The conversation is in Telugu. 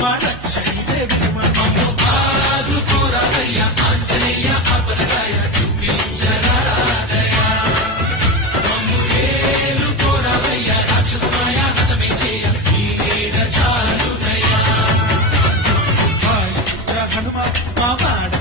మా లక్ష్మీ దేవి మమ్ము ఆదుకోరాదయ్య ఆంజనేయ అపరగాయ చూపించరాదయ్య మమ్ము ఏలుకోరాదయ్య రాక్షసమాయ హతమే చేయ ఈ నీడ చాలునయ్య హనుమ మా వాడ